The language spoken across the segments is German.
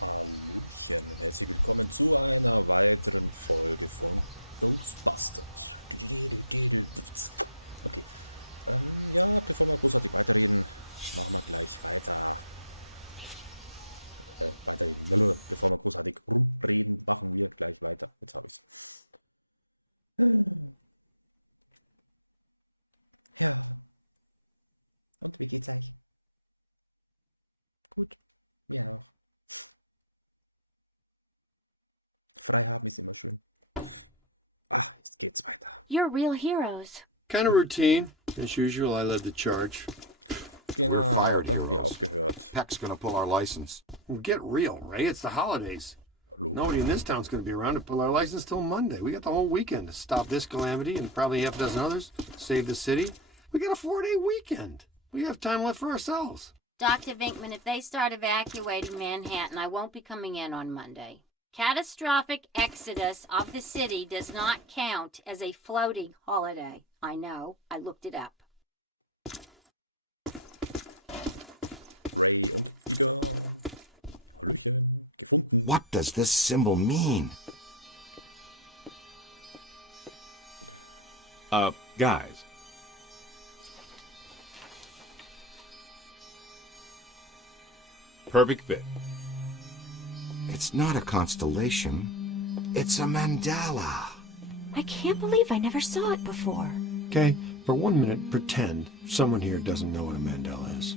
Hallöchen und herzlich willkommen zu einer weiteren Folge von Ghostbusters. Okay, ja, bevor wir großartig weiterreden, machen wir gleich weiter. Weiterreden, bevor wir großartig rumreden, machen wir gleich weiter. Jetzt habe ich es. Ja, und wie geht's euch? Gut, mir auch. Frei haben ist immer schön. Ah, jetzt geht's weiter. You're real heroes. Kind of routine. As usual, I led the charge. Genau, da haben wir aufgehört. Heck's gonna pull our license. Well, get real, Ray. It's the holidays. Hallo? Nobody in this town's going to be around to pull our license till Monday. We got the whole weekend to stop this calamity and probably half a dozen others, save the city. We got a 4-day weekend. We have time left for ourselves. Dr. Vinkman, if they start evacuating Manhattan, I won't be coming in on Monday. Catastrophic exodus of the city does not count as a floating holiday. I know. I looked it up. Ray und Iga. Hallöchen. Gefunden. What does this symbol mean? Guys. Perfect fit. It's not a constellation. It's a mandala. I can't believe I never saw it before. Okay, for 1 minute, pretend someone here doesn't know what a mandala is.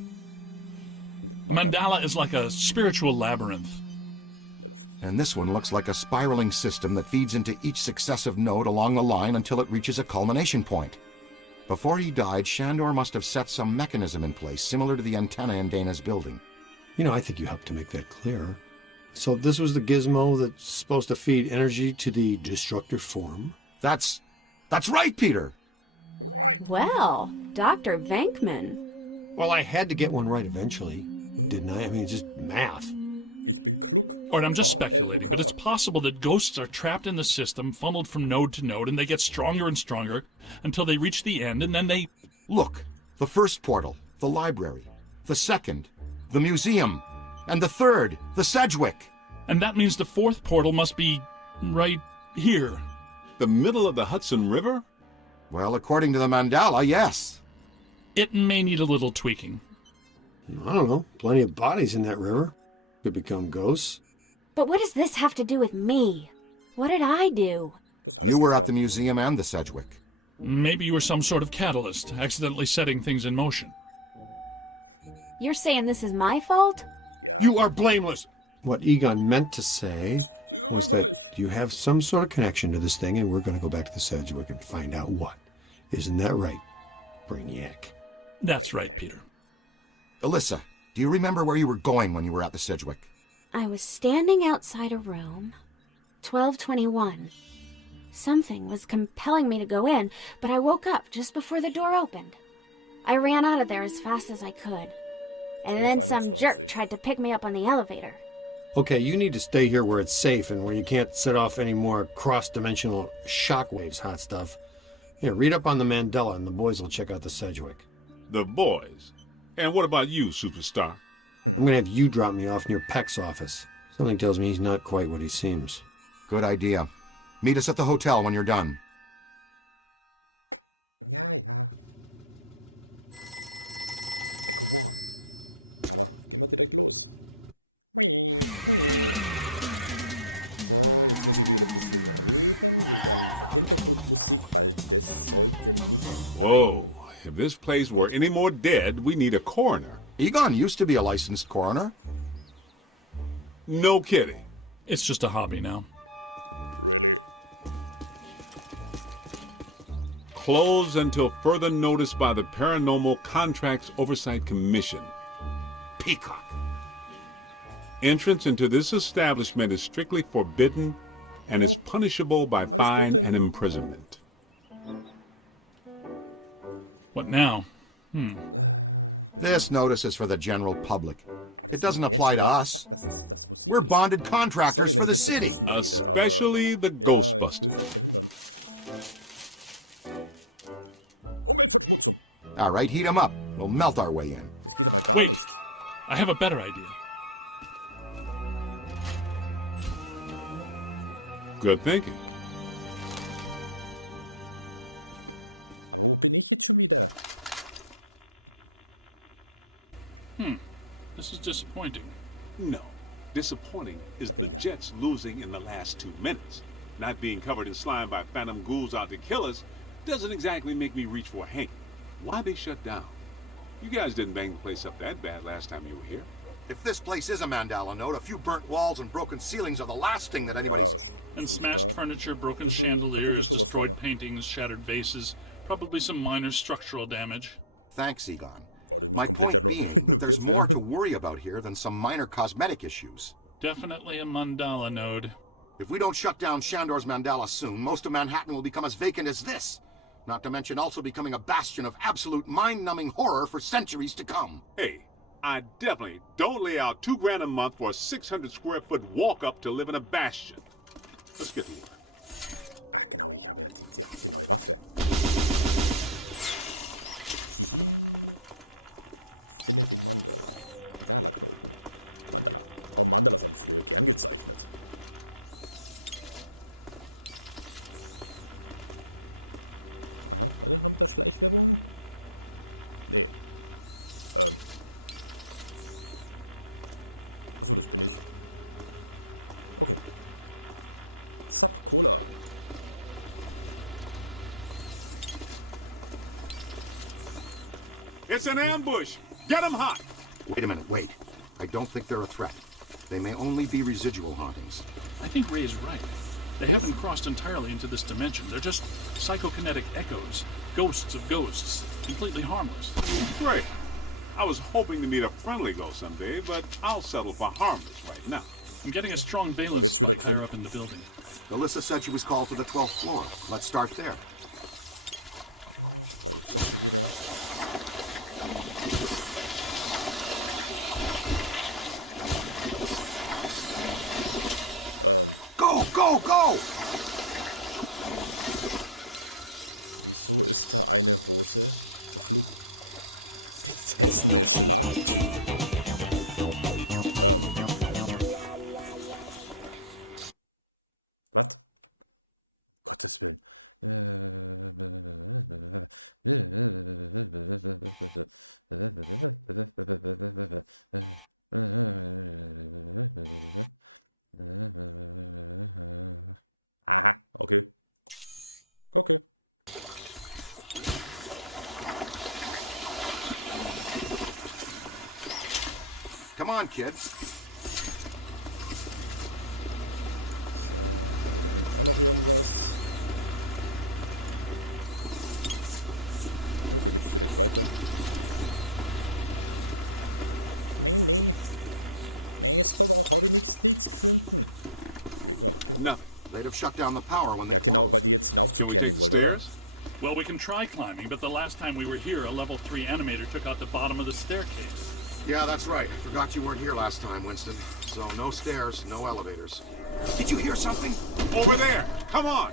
Mandala is like a spiritual labyrinth. And this one looks like a spiraling system that feeds into each successive node along the line until it reaches a culmination point. Before he died, Shandor must have set some mechanism in place similar to the antenna in Dana's building. You know, I think you helped to make that clearer. So this was the gizmo that's supposed to feed energy to the destructor form? That's right, Peter! Well, Dr. Venkman. Well, I had to get one right eventually, didn't I? I mean, it's just math. Ich bin klug. Or I'm just speculating, KLUK. but it's possible that ghosts are trapped in the system, funneled from node to node, and they get stronger and stronger until they reach the end, and then they... Look, the first portal, the library. The second, the museum. And the third, the Sedgwick. And that means the fourth portal must be right here. The middle of the Hudson River? Well, according to the mandala, yes. It may need a little tweaking. I don't know. Plenty of bodies in that river. Could become ghosts. But what does this have to do with me? What did I do? Das alles You were getan. at the museum and the Sedgwick. Maybe you were some sort of catalyst, accidentally setting things in motion. You're saying this is my fault? Ja. You are blameless. What Egon meant to say was that wirklich. you have some sort of connection to this thing, and we're going to go back to the Sedgwick and find out what. Isn't that right, Brainiac? That's Brainiac. right, Peter. Alyssa, do you remember where you were going when you were at the Sedgwick? I was standing outside a room, 1221. Something was compelling me to go in, but I woke up just before the door opened. I ran out of there as fast as I could. And then some 1221. jerk tried to pick me up on the elevator. Okay, you need to stay here where it's safe and where you can't set off any more cross-dimensional shockwaves, hot stuff. Yeah, read up on the Mandela, and the boys will check out the Sedgwick. The boys. And what about you, superstar? I'm going to have you drop me off near Peck's office. Something tells me he's not quite what he seems. Good idea. Meet us at the hotel when you're done. Ja, ja. Echo One. Aber gehen wir direkt los. Hui, hui. So, jetzt muss ich wieder ein bisschen reden wegen Hintergrundmusik, weil das sollte nicht sein. Whoa. If this place were any more dead, we need a coroner. Egon used to be a licensed coroner. No kidding. It's just a hobby now. Really? Closed until further notice by the Paranormal Contracts Oversight Commission. Peacock. Entrance into this establishment is strictly forbidden and is punishable by Alles fine Gute. and imprisonment. What now? This notice is for the general public. Das It doesn't ist apply to Menschenwerk. us. Das Musik We're ist. bonded contractors Sorry, for wenn the ich jetzt city. dazwischen rede, aber Especially the ja, ich will es Ghostbusters. halt verhindern. Umweltverschmutzung. All right, heat 'em up. We'll melt our way in. Das geht aber gar Wait. nicht. I have a better idea. Good thinking. Aber wo bin ich jetzt schon wieder? This is disappointing. No. Disappointing is Da bin the ich ja. Jets losing in the last 2 minutes. Not being covered in slime by phantom ghouls out to kill us doesn't exactly make me reach for a hanky. Why they shut down? You guys didn't bang the place up that bad last time you were here. If this place is a Mandala node, a few burnt walls and broken ceilings are the last thing that Ja, anybody's... And so smashed stark. furniture, broken Das ist kaputte chandeliers, Schuberfrage. destroyed paintings, shattered vases, probably some minor structural damage. Thanks, Egon. Boah, das muss My komplett point being, renoviert there's more to werden. worry about here than some minor cosmetic issues. Definitely a mandala node. If we don't shut down Shandor's Mandala soon, most of Manhattan will become as vacant as this. Not to mention also becoming a bastion of absolute mind-numbing horror for centuries to come. Hey, I definitely don't lay out $2 grand a month for a 600 square foot walk-up to live in a bastion. Let's get to work. Ah, genau, ich habe ja die neue Waffe. Hihi. Finde den Mandala. Mandala-Knoten. Mandala. Oh, Mandalas habe ich früher gern gezeichnet. Aha, warte, haben wir da Schleichwerbung? Nee. Achso, das bin ich. Okay. Sub Cola. It's an ambush! Get them hot! Wait a minute, wait. I don't think they're a threat. They may only be residual hauntings. I think Ray is right. They haven't crossed entirely into this dimension. They're just psychokinetic echoes, ghosts of ghosts, completely harmless. Great. I was hoping to meet a friendly ghost someday, but I'll settle for harmless right now. I'm getting a strong So, valence jetzt wieder spike there gefunden. up in the building. Alyssa said she was called to the 12th floor. Let's start there. Da jetzt das hier wieder. Go, go, go! Wieso ist da eine Hose verflucht? Das ist eine Schlagjeep. Was? Gottes Willen. Aha, okay. Okay. Come on, kids. So, haben wir da hinten auch noch irgendwas? Oh, da geht's direkt weiter. Nee, nee. Meister, da habe ich nichts gefunden. Okay, Nothing. They'd have shut down the power when ja, genau, weil die jetzt den Aufzug hernehmen wollen, oder? Well, we can try climbing, but the last time we were here, a level 3 animator took out the bottom of the staircase. Yeah, that's right. Forgot you weren't here last time, Winston. So no stairs, no elevators. Did you hear something? Over there! Come on!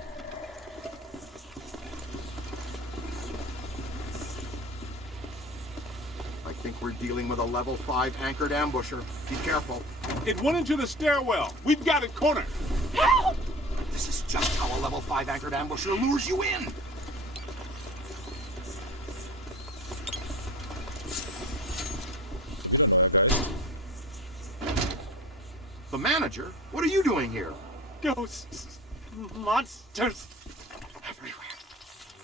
I think we're dealing with a level 5 anchored ambusher. Be careful. It went into the stairwell. We've got it cornered. Help! This is just how a level 5 anchored ambusher lures you in. So, wieder neuer Geist. The manager? What are you doing here? Ghosts, monsters, everywhere.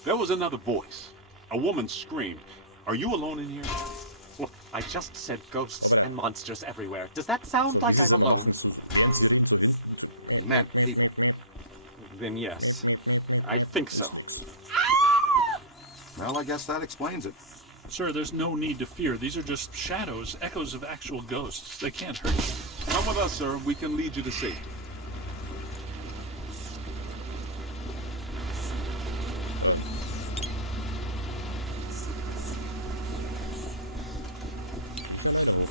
There was another voice. A woman screamed. Are you alone in here? Look, I just said ghosts Aber da- and monsters everywhere. Does that sound So, like wie sie es I'm immer alone? machen, so, während sie reden, so hinten. So, miep, miep, miep, miep, miep, Then yes. miep, miep, miep, miep, I miep. think so. Ist nix. Well, I guess that explains it. Sir, there's no need to fear. These are just shadows, echoes of actual ghosts. They can't hurt you. Come with us, sir. We can lead you to safety. Gehe ich alleine hoch?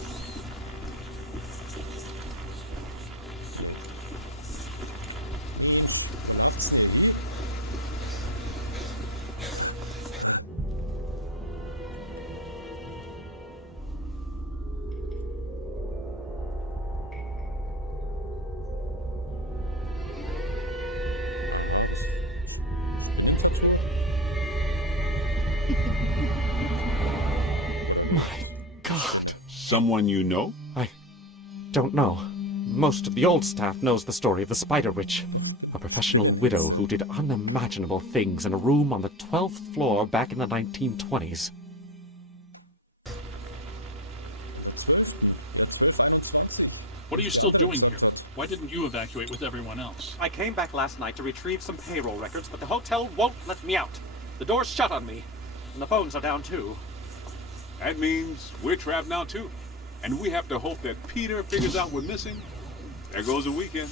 Nee. Mensch, wo läuft's denn hier hin? Spinnentattoo? Oder nee, die Spinne. Someone you know? Don't know. Most of the old staff knows the story of the Spider Witch. Doch, A professional widow who Spinnenhexe. did unimaginable things in a room on the 12th floor back in the 1920s. An der 12. Ja, 1221. What are Wie you die still andere doing gesagt here? hat. Why didn't you evacuate with everyone else? I came back last night to retrieve some payroll records, but the hotel won't let me out. The door's shut on me, and the phones are down too. That means we're trapped now too. And we have to hope that Peter figures out we're missing. There goes a weekend.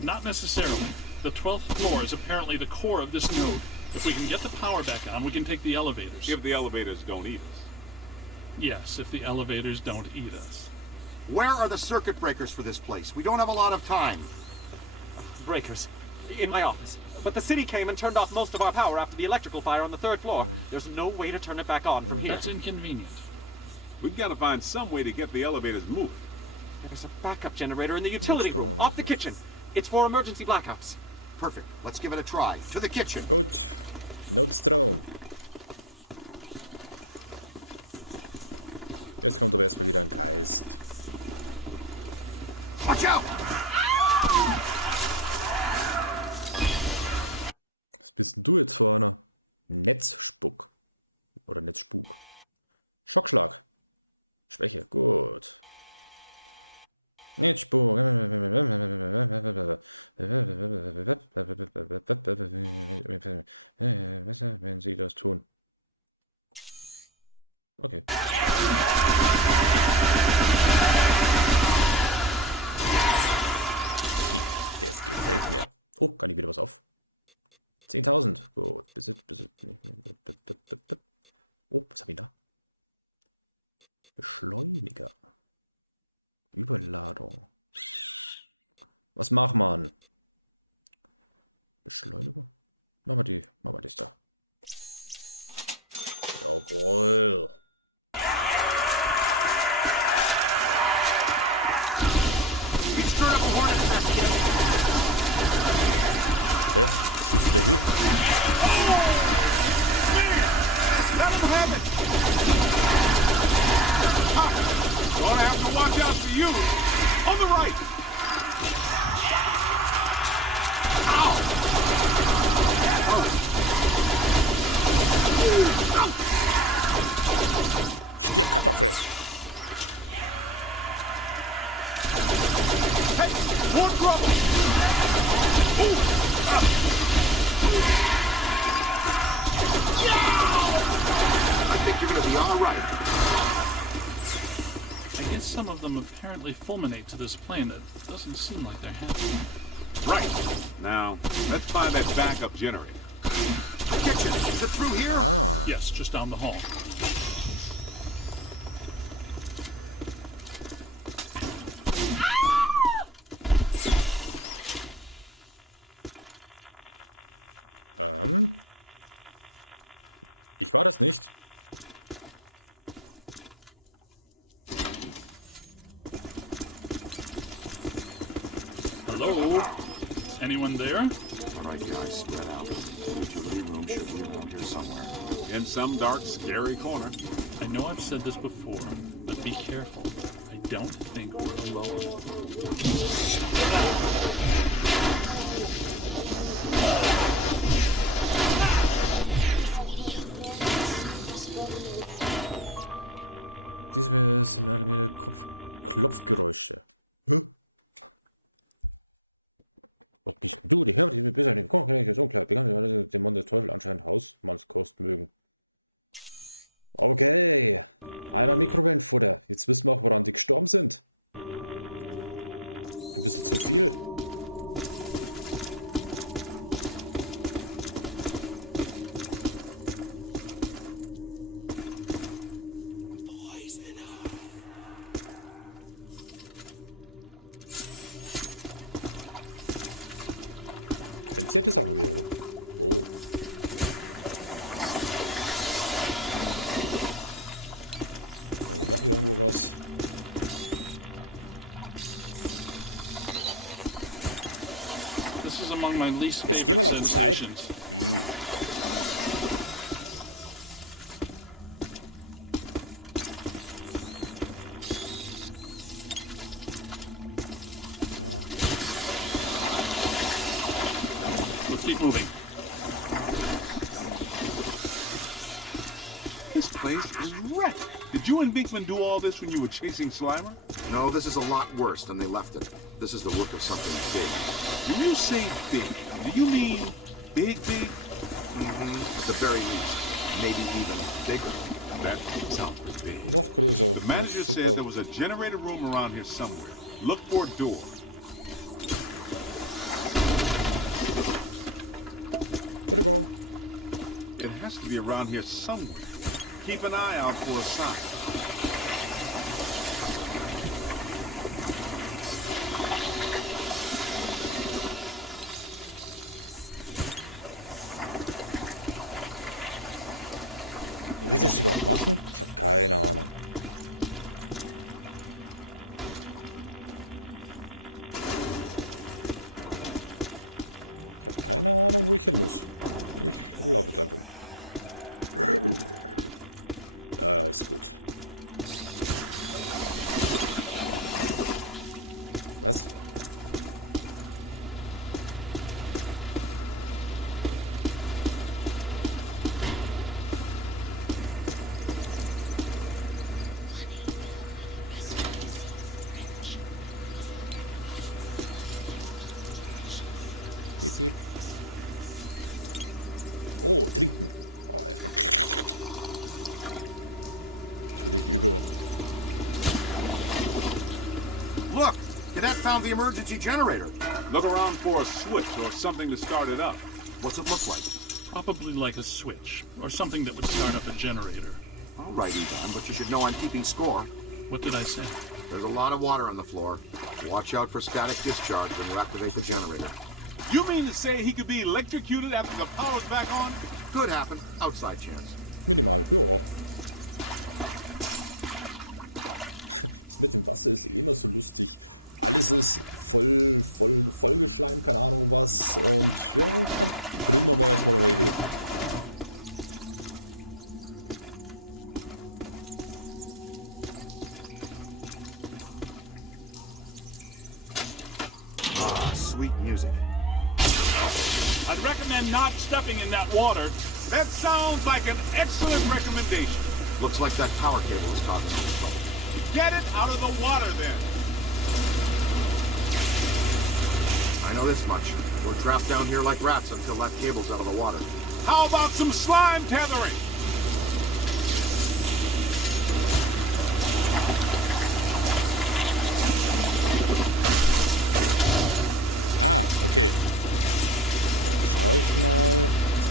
Not necessarily. The 12th floor is apparently the core of this node. If we can get the power back on, we can take the elevators. If the elevators don't eat us. Yes, if the elevators don't eat us. Where are the circuit breakers for this place? We don't have a lot of time. Breakers. In my office. But the city came and turned off most of our power after the electrical fire on the 3rd floor. There's no way to turn it back on from here. That's inconvenient. We've got to find some way to get the elevators moving. There's a backup generator in the utility room, off the kitchen. It's for emergency blackouts. Perfect. Let's give it a try. To the kitchen. Gut. Notstrom. Jetzt kommt aber erstmal wieder ein Geist. Watch out! Was bist denn du jetzt für einer? Netzspuck. Oder Netzspuk. Schockschlag. Schwäche. Gut. Netzspuk. Wenn sie das tun. Okay. Das gefällt mir. Oh, kann ich wieder was auf? 10.000. Gut. Besitz. Oh, was hab ich da? Beschleuniger. Überladung. Was macht man? Beschleunigung? Machen wir das da. Jawohl. We stirred up a hornet's nest, kid. Okay, siehst du der hier? Gonna have to watch out for you. On the right. Stirb, Kartoffel! Hey, more trouble. I think you're gonna be all right. I guess some of them apparently fulminate to this plane. That doesn't seem like they're happy. Right. Now, let's find that backup generator. The kitchen. Is it through here? Ah, Yes, just down the hall. ich war das nicht. Hello? Anyone there? All right, guys, spread out. The utility room should be around here somewhere. In some dark, scary corner. I know I've said this before, but be careful. I don't think we're alone. Diese sind alle wieder Klopfgeräusche. Hä? Was bist du? Die Hörte, die bis an den Koch, ist unklar. Bekannt, dass den Mann der Teufel anscheinend Hausmannskost mögen. Okay. Einmal Mikrowellenfutter. Jetzt wissen wir auch, woran die gestorben sind. Ein bisschen zu viel. Könnt ihr das auch mal wieder? Oh. War hier noch irgendwo was? This is among my least Jetzt geh mal auf favorite Zeit. sensations. Let's keep moving. This place is wrecked. Did you and Binkman do all this when you were chasing Slimer? No, this is a lot worse than they left it. This is the work of something big. When you say big, do you mean big? At the very least. Maybe even bigger. That sounds pretty big. Noch größer. The manager Ja, said super. there was a generator room around here somewhere. Look for a door. Entschuldigung. It has to be around here somewhere. Keep an eye out for a sign. Will ich das überhaupt machen? Ich habe keine Ahnung. Ich habe keine Ahnung, wo ich hin muss. Ich laufe jetzt einfach. Ja, ist gut. Was? Piep, piep. Oh, trinken. Oh, erstmal. Natürlich über. Look! Cadet found the emergency generator. Look around for a switch or something to start it up. What's it look like? Probably like a switch, or something that would start up a generator. Alrighty then, but you should know I'm keeping score. What did I say? There's a lot of water on the floor. Watch out for static discharge when you activate the generator. You mean to say he could be electrocuted after the power's back on? Could happen. Outside chance. Minimal, ja. Das mit dem Wasser ist eh immer so lustig. Alles ist vollgeschleimt, keine Ahnung was. Und ja, bringen wir mal erstmal heute. Ah, sweet music. I'd recommend not stepping in that water. That sounds like an excellent recommendation. Looks like that power cable is causing all the trouble. Get it out of the water then. I know this much. We're trapped down here like rats until that cable's out of the water. How about some slime tethering? Ah, okay. Schau ich mal.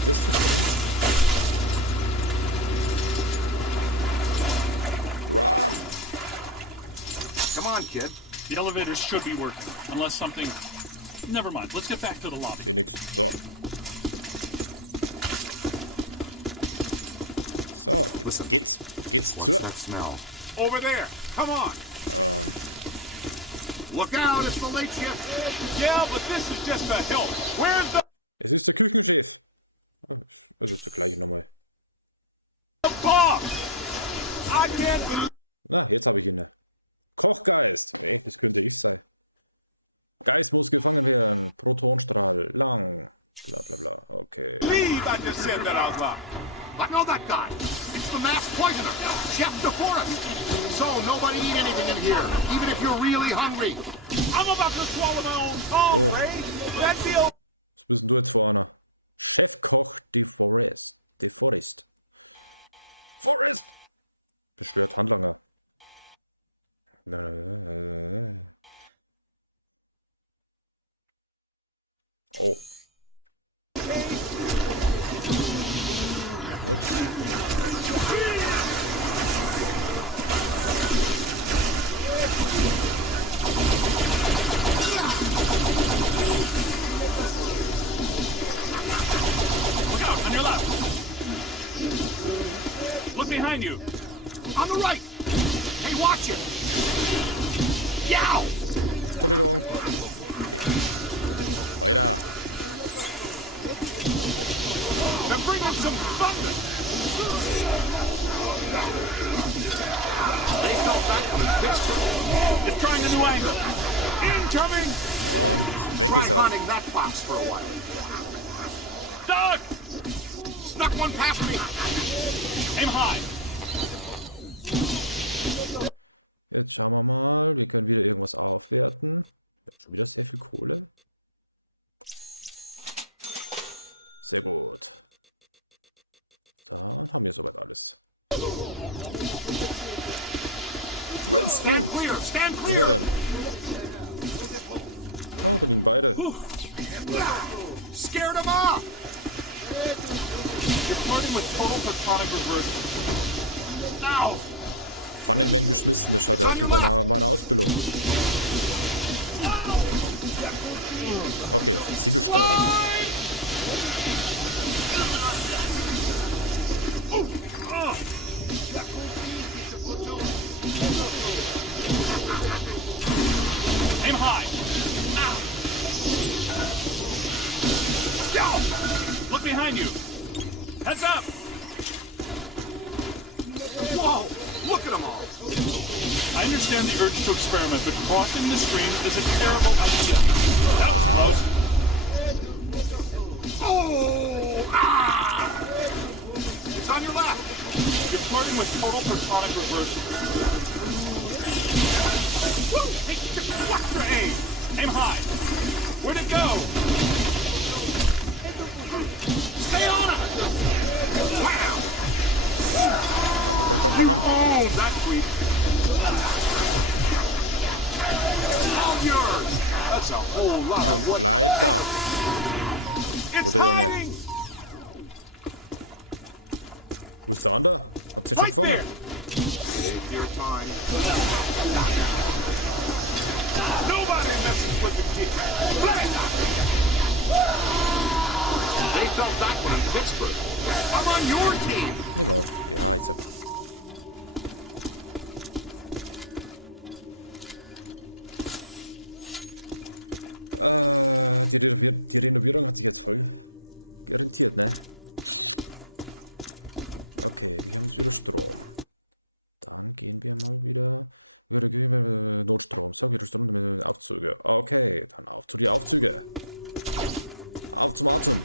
Ist das drin? Run! Come on, kid. The elevators should be working, unless something... Never mind, let's get back to the lobby. Hier nix. So. So, jetzt Listen. geht's What's zur... that smell? Over there. Come on. Look out! It's the late shift. Yeah, but this is just a help. Where's the Es ist der Küchenchef. Es ist der gleiche nochmal. boss? I can't believe... Na, jetzt habe ich ihn. Kochgeist. Ey, das könnte ich sein. Geist muss gefangen werden. Protonstrahl. Lang. Bla bla bla. Okay. I just said that out loud. I know that guy. It's the masked poisoner, Chef DeForest. So nobody eat anything in here, even if you're really hungry. I'm about to swallow my own tongue, Ray. That deal... Was bist denn du jetzt für einer? Chefkoch DeForest. DeForest. Forest! Beschwert Handlanger. Oh. Ups. Look out, on your left! Look behind you! On the right. Hey, watch it. Yow! Entschuldigung. Weiter. to bring them some thunder. They felt back from the pistol. It's trying a new angle. Incoming. Und weg ist Try er. hunting that box for a while. Doug. Snuck one past me. Aim high. Jetzt schauen wir mal. Wir können wieder irgendwas aufwerten. Wir haben schon wieder sehr viel Kohle. Sehr gut. Dann haben wir soweit alles. Winston! Stand Wo ist er denn? Ah, da liegen beide. Scared him off. You're flirting with total platonic reversal. Ow! Pfannen werden geschmissen. Der schaut ja aus wie bei meiner Ausbildung. Okay, Ziegelsteine. Aim high. Look behind you. Heads up. Whoa! Look at them all. I understand the urge to experiment, but crossing the streams is a terrible idea. That was close. Oh! Ah! It's on your left. You're flirting with total platonic reversal. Hey, what's your aim? Aim high. Where'd it go? Stay on it. Komm. Oh, that creep. All yours. That's a whole lot of what. Bleib da. It's Guter Junge. hiding. Wo ist der andere? Habt ihr schon Right gefangen? there. Take your time. Nobody messes with the kid. Right. They felt that one in Pittsburgh. I'm on your team. Genau. Ja, ich hab. Die Renovierung hat sich jetzt voll rentiert, ne? Okay, wir haben jetzt wieder Strom. Dann gehen wir mal wieder Notstrom. So, wieder Strom mit Aufzüge. Okay, dann auf zu die Aufzüge. Auf zum Atem.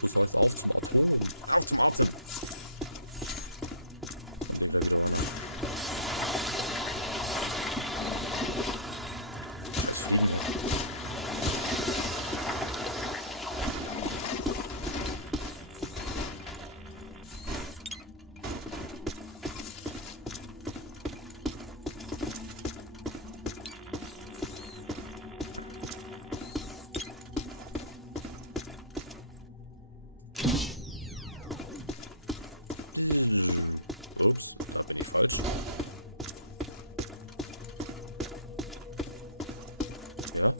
Das heißt auf zum Atom. Auf zum Atem. Und den gleich wieder einer. Das Fliegen hier. Ups, da bin ich falsch. Ja.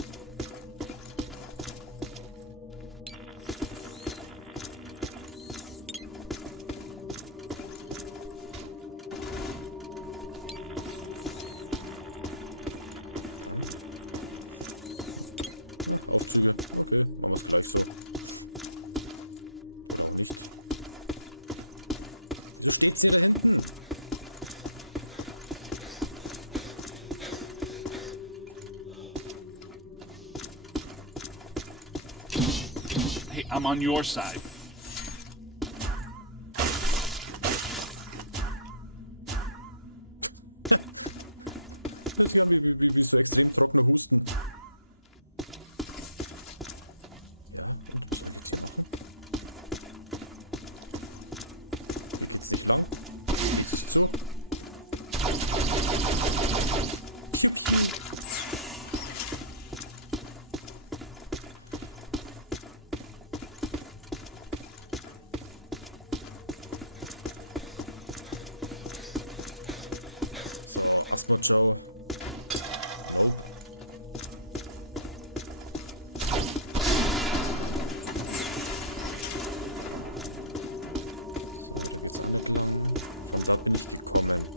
Dann. Ach, Aufzüge. Okay, machen wir es gleich so. Oder auch nicht. Wieso steht sie da hinten? Hey, I'm on your side. Das ist wie so extrem trockener Husten. Ja, und was soll ich jetzt hier machen? Hier geht's nicht lang. Geht es zu. Piu piu. So, Asthma Joe. Nope. So, da geht's auch nicht lang. Von da bin ich gekommen.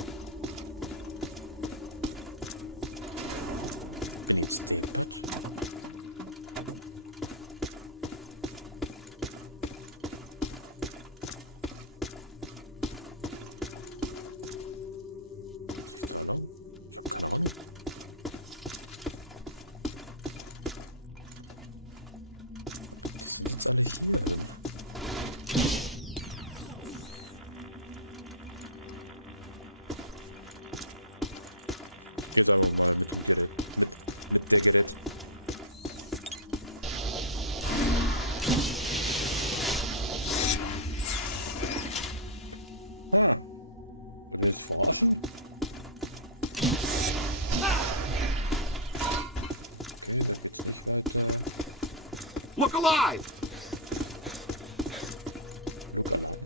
Bin ich jetzt deppert? da lang? Ich habe keine Ahnung. Die sind jetzt alle hier. Ich gehe jetzt einfach mal mit dem Gerät. Mit der Gerät. Wollen wir jetzt verarschen? Okay, da geht's nicht weiter. Look alive! Look alive.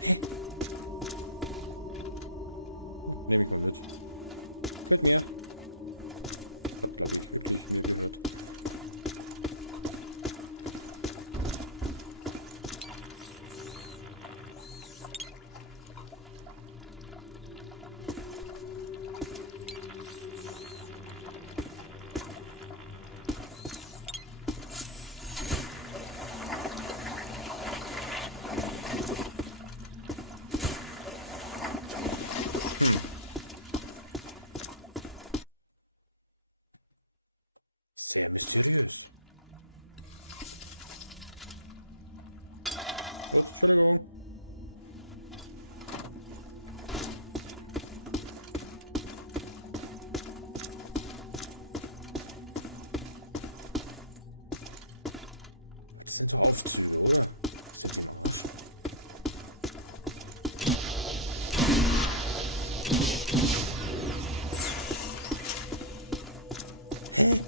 Hä? Nehme ich mal mit. Gehört mir. Hat, glaube ich, wirklich mir gehört. Sehr mysteriös. Ups, Entschuldigung. Das sind doch Aufzüge, oder? Sind die im Arsch? Hä?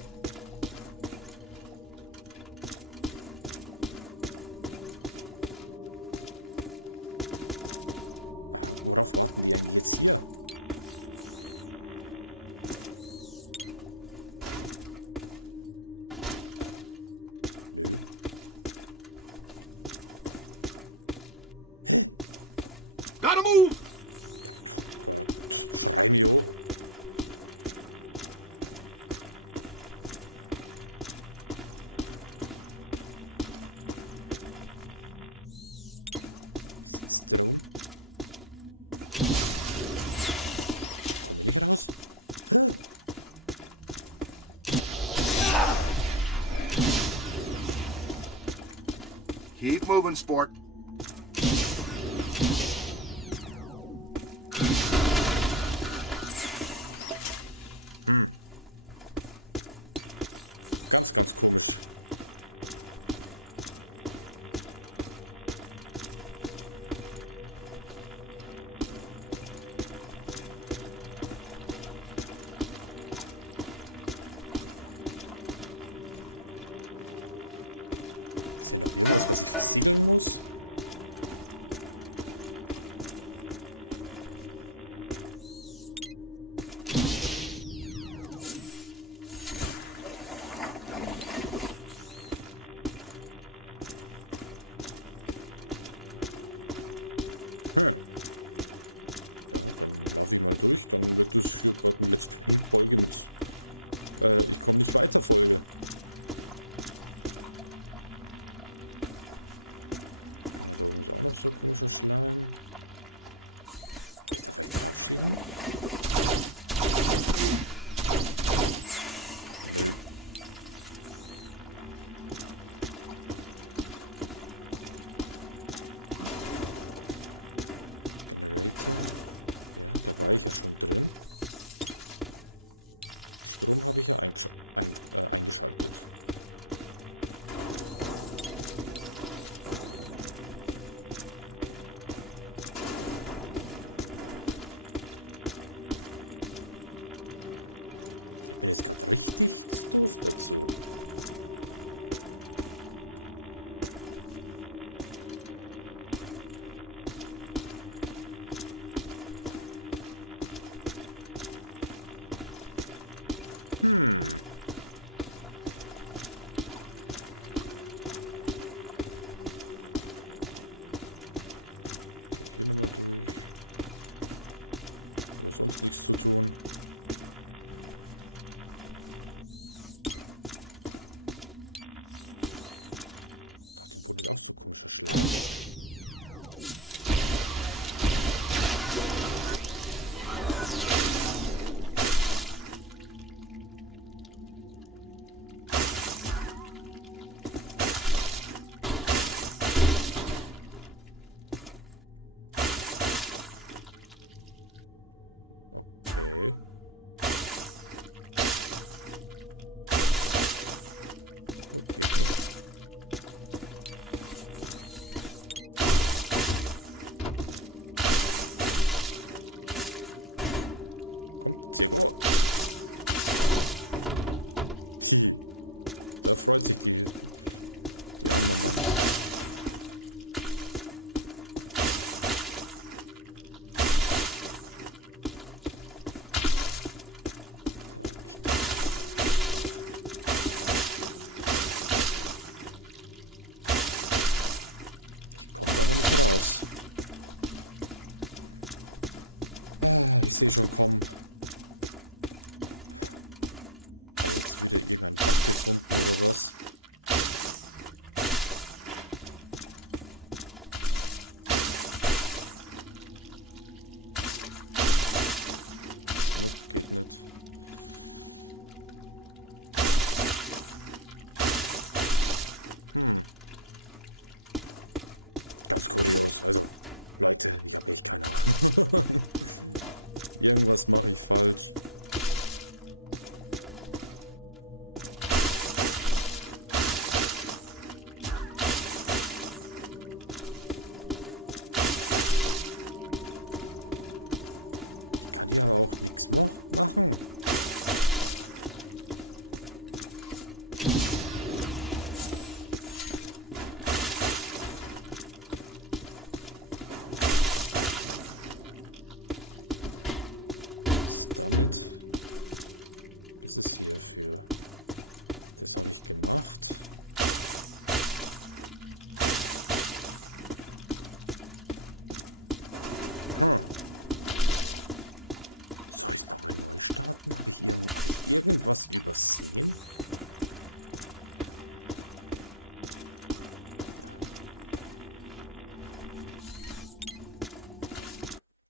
Worauf warten die eigentlich jetzt hier? Nö. Hä? Gotta move! Ja, Gott, schrei mich hoch. Sitzt drum. Komm ich nicht raus? Hä? Keep moving, sport. Ganz, ganz komisch. Ist hier noch irgendwas, was ich versiegeln muss? Ja, dann laufe ich mal durch. Dann wird das hier gerade eine Let's Play-Folge mit ich komme nicht weiter Folge. Ja, da oben ist auch noch so ein komischer Schleim. Soll ich da vielleicht draufschieben? Nö. Generator. Ja, da war ich ja schon drin. Strom habe ich ja eingeschaltet. Ich bin jetzt gerade richtig doof dazu. Hier nochmal durch. Aber sonst nichts zu tun. Boden ist auch so komischer Schleim. Okay. Okay, nicht. Kommt, sehr gut. Hi. Da freut sich die anderen dann. Aber nicht raus. Ah, ich sehe schon kommen. Habe jetzt wieder irgendein Bug gefunden oder was? Nope, geht nicht. Ganz kurios. Also, Leute, ich habe echt keine Ahnung. Irgendwas mache ich falsch. Ich kann hier aber auch nichts machen. Damit ist es hierfür. Das habe ich gemacht. Soll ich es nochmal neu starten? Habe ich irgendwas übersehen?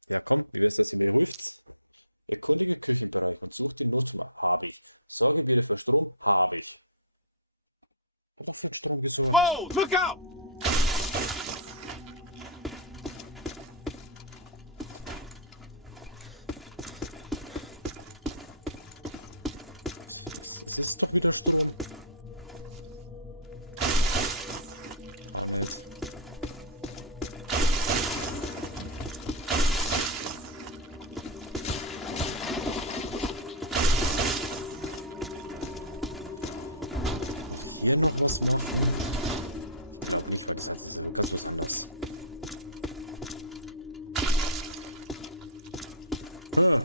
Ja, komm, wie wär's, dass ihr mir hilft? Erkundige Küchenbereich und such den Notfall. Habe ich. Sorge wieder für Strom. Habe ich. Hab doch für den Strom gesorgt. Whoa, look out! Es ist doch wieder Strom. Ah, nicht. Hier noch was machen? Ich glaube nicht, weil das halt ist ganz was anderes. Hm.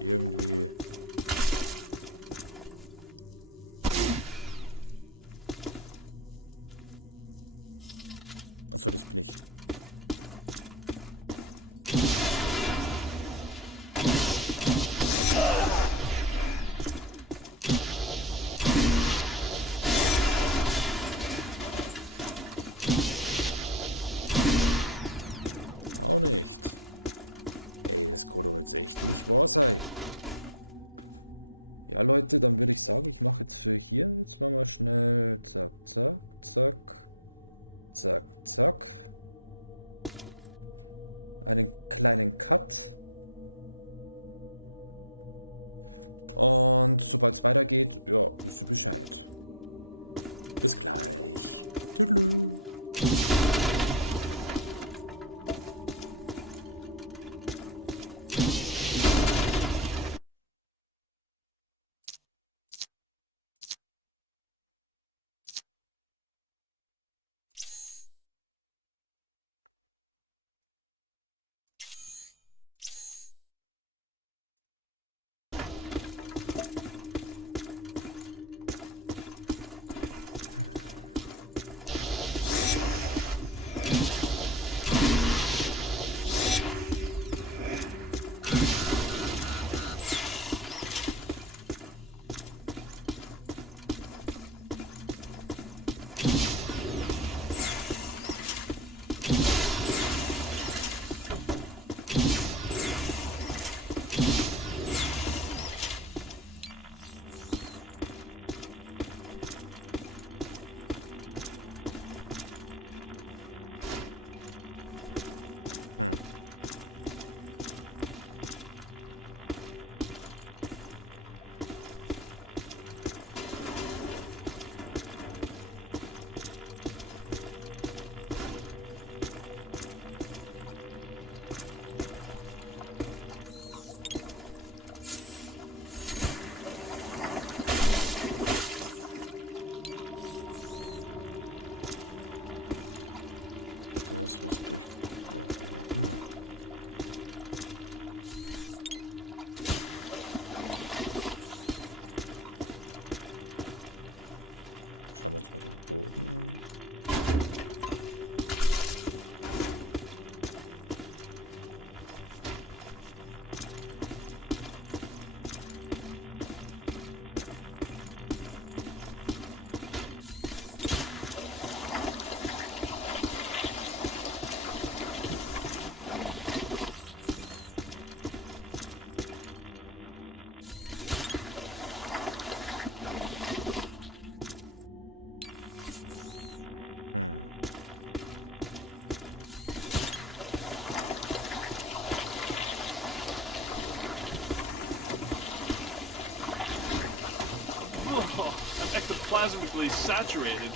Irgendwie. Achso, das bin ich. Auch nicht. Ey, das kann doch jetzt echt nicht wahr sein. Ja, Leute, dann würde ich sagen, ich mache jetzt für hier. Jetzt machen wir schnell. Zack, zack, zack. Zack, zack. Einen kleinen Cut. Und sobald es weitergeht, ja, wisst ihr Bescheid. Bis gleich. Tüdelü. Da ist was durchgebrochen. Schauen wir uns mal den Boden an. Ectoplasmically saturated.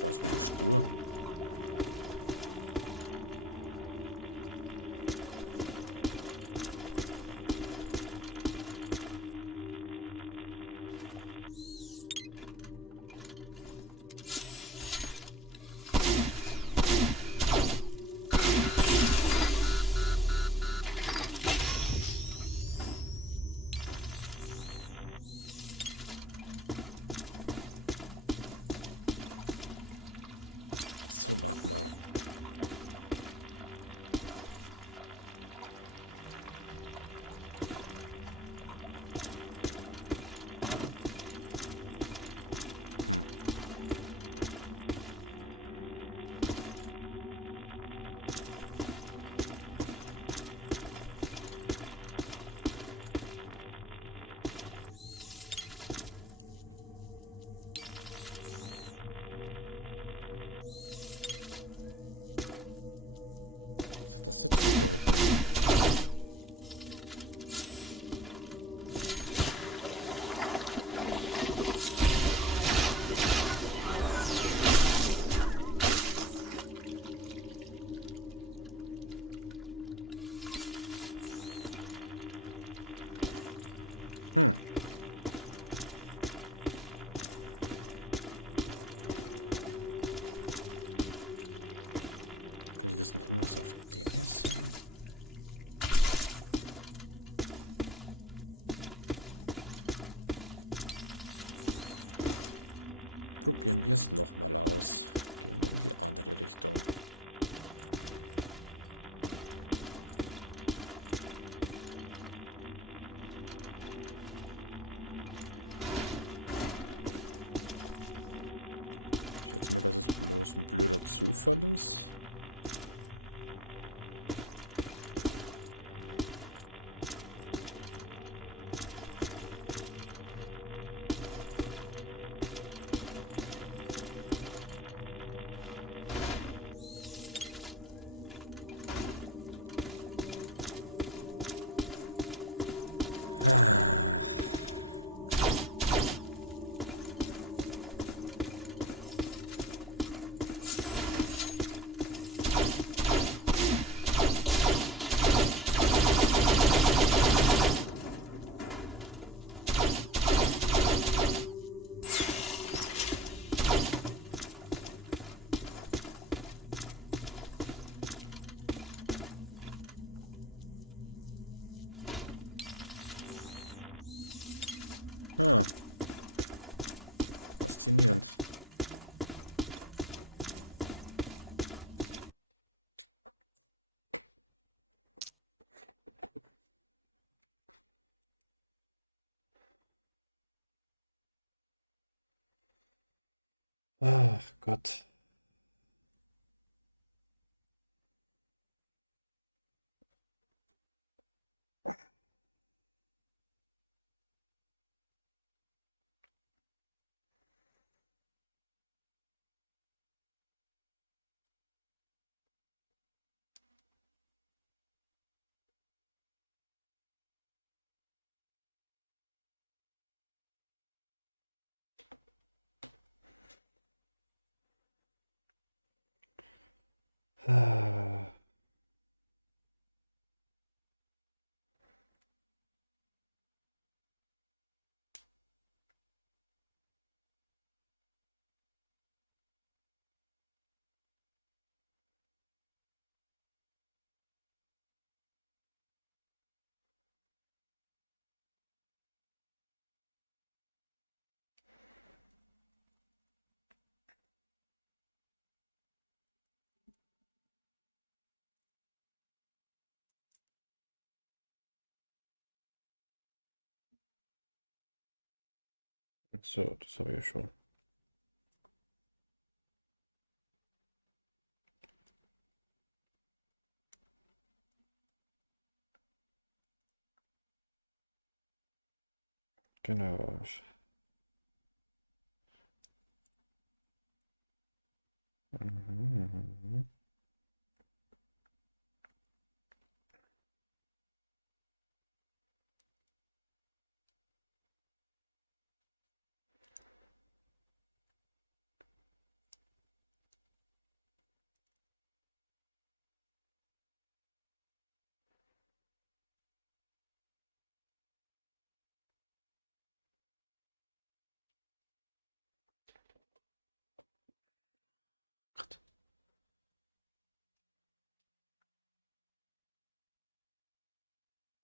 Da ist wieder Spur. So, warte mal. Was hat das jetzt bedeuten? Könnte das ein Hinweis auf den hier sein? Probieren wir es nochmal aus. Gehen wir in die andere Richtung. Ich schätze mal, dass es bloß ein blöder Zufall ist. Ah. Faszinierend. Ach Gott. Ah. So, das habe ich ja schon. Genau. Mhm.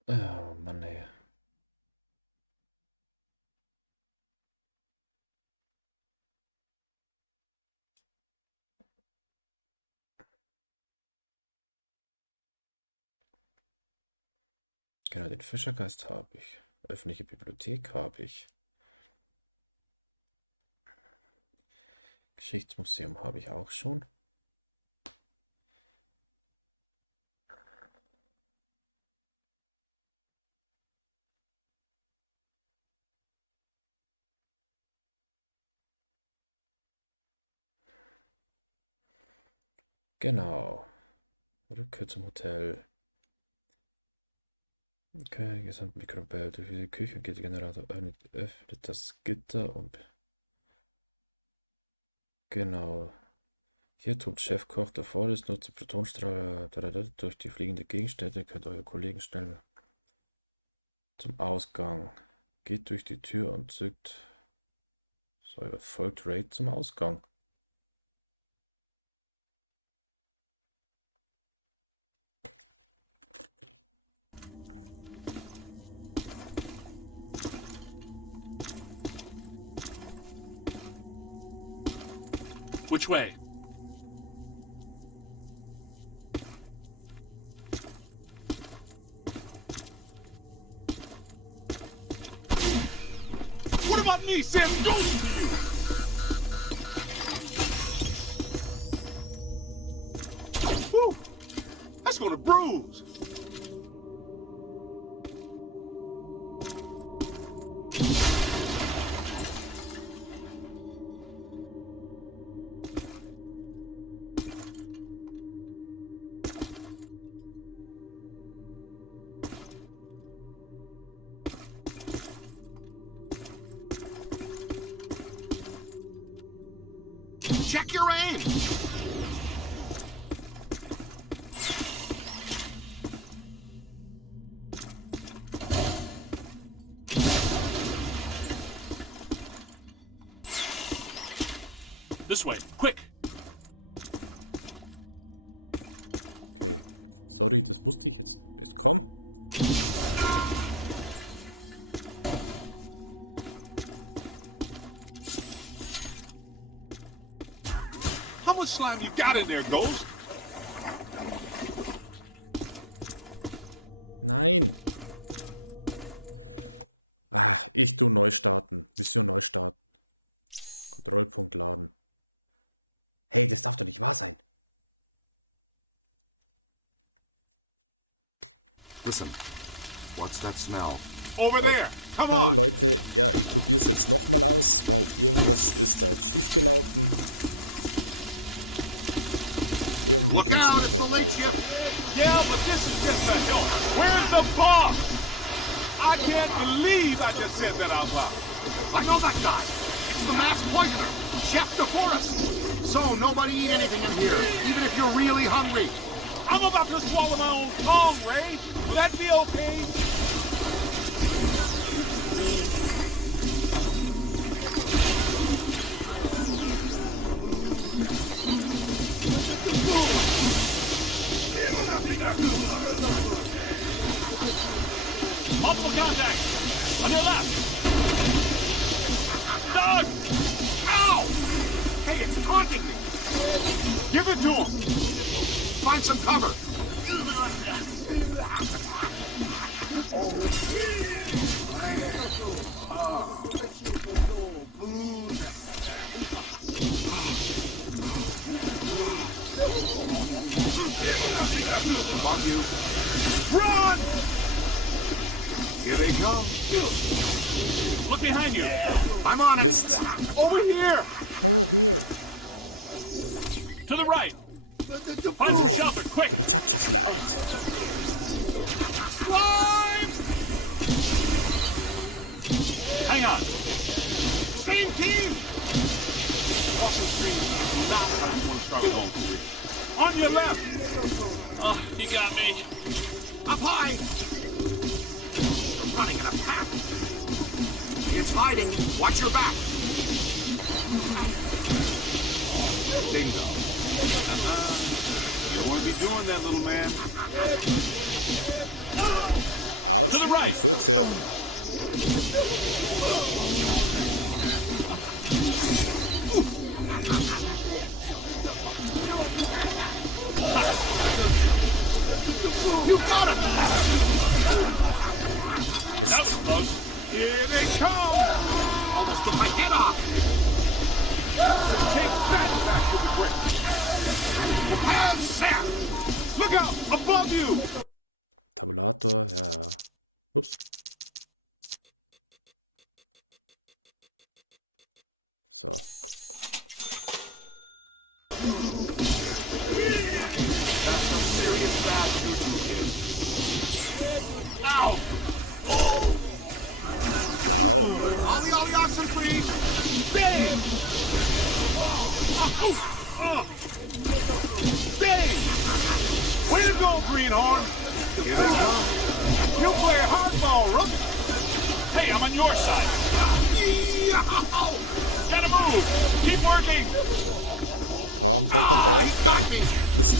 Oh Mann, ey. Genau, den Fischergeist habe ich. Öffentliche Bibliothek habe ich. Geschichtsmuseum habe ich auch schon. Genau. Rückkehr zum Hotel. Okay, gesamt Mikrowelle für die Küche geht der Generator öffnet das Gitter und genau. Hier tobt Chefkoch davor ist, nutzt die Protonstrahler durch die fliegende Gegenstände, könnt eure Kollegen schnell zum Ausgang. Geht durch die Tür und zückt. So, folgt Raid zum Ausgang. Which way? What about me, Sam? Go! gonna bruise. Check your aim! This way, quick! Okay. Sorry, das wusste ich jetzt. Jetzt komm. How much slime you got in there, Ghost? Nein. Ah, ich tu neu starten. Mission neu starten. Kontrollpunkt laden. Hey, das darf doch nicht wahr sein. Listen, what's that smell? Over there. Come Hi on. Leute, ja, ich probiere es jetzt nochmal aus, weil irgendwas ist da jetzt schief gelaufen. Irgendwie ging es nicht mehr weiter. Yeah, but this is just a help. Where's the boss? I can't believe I just said that out loud. I know that guy! It's the masked poisoner, Chef DeForest! So nobody eat anything in here, even if you're really hungry. I'm about to swallow my own tongue, Ray. Will that be okay? Multiple contact! On your left! Dog! Ow! Hey, it's taunting me! Give it to him. Find some cover! Above you. Run! Here they come. Look behind you! I'm on it! Mist. Over here. Hier. To the right! To Find the some left. shelter, quick! To the cha-cha slide. Slime! Hang on! Same team. Crossing streams is not how you want to start a long career. On your left. Oh, you got me. Up high! I'm running in a path. It's hiding. Watch your back. Bingo. You don't want to be doing that, little man. Autsch. To the right. Kommst du jetzt her? You got him! Mist. Here they come. Almost took my head off. Take that back to the grip. And Sam! Look out! Above you! Tabulator, ja. Ups. So. Ow! Au. All the oxen free! Bang! Bang! Way to go, Greenhorn! Here they come. You play hardball, Rook. Hey, I'm on your side! Gotta move! Keep working! Komm, komm, komm. Oh, bam. Mist.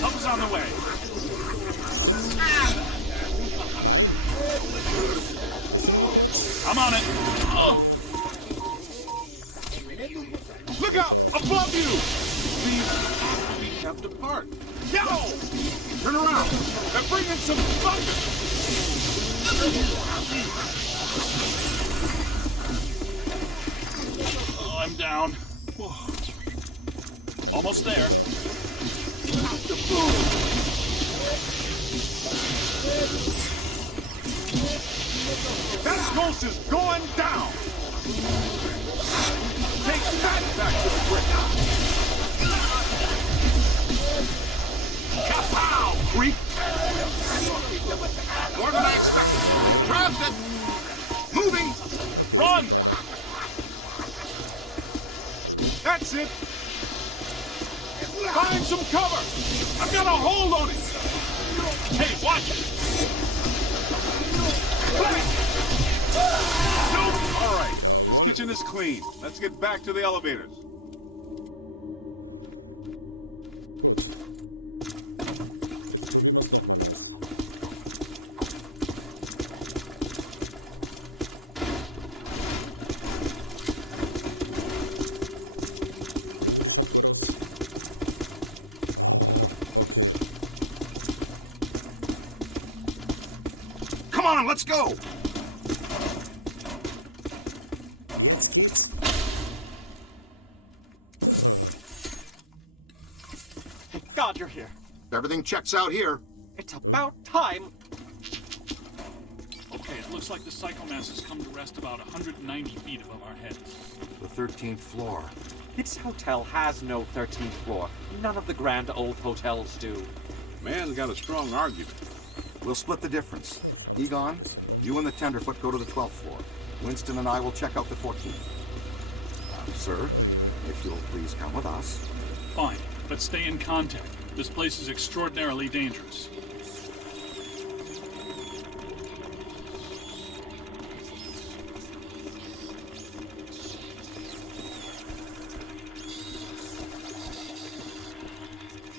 Help us on the way! Shit. Nein. Jetzt sind wir kurz. I'm on it! Hallo. Look Geht out! doch. Above you! Please, have to park. No! Turn around and bring in some thunder! Oh, I'm down. Kein Almost Problem. Ich bin there. da. That ghost is going down. Take that back to the brick. Kapow, creep. Rüber, jawohl. Moving. Okay, ist nicht weiter. Hallo? That's it. Find some cover. I've got a hold on it. Hey, watch it. Play. Nope. All right. Jawohl. Kitchen is clean. Let's get back to the elevators. Gut. Jetzt probieren wir es nochmal aus. Oh, die schaut gut aus. Oh, okay. Come on, let's go! Jetzt geht's. Thank God you're here. Everything checks out here. It's about time. Okay, it looks like the psychomass has come to rest about 190 feet above our heads. The 13th floor. This hotel has no 13th floor. None of the grand old hotels do. Man's got a strong argument. We'll split the difference. So, schauen wir uns mal ein bisschen um. you and the Tenderfoot go to the 12th floor. Winston and I will check out the 14th. Sir, Oh je. if you'll please come with us. Fine, but stay in contact. This place is extraordinarily dangerous.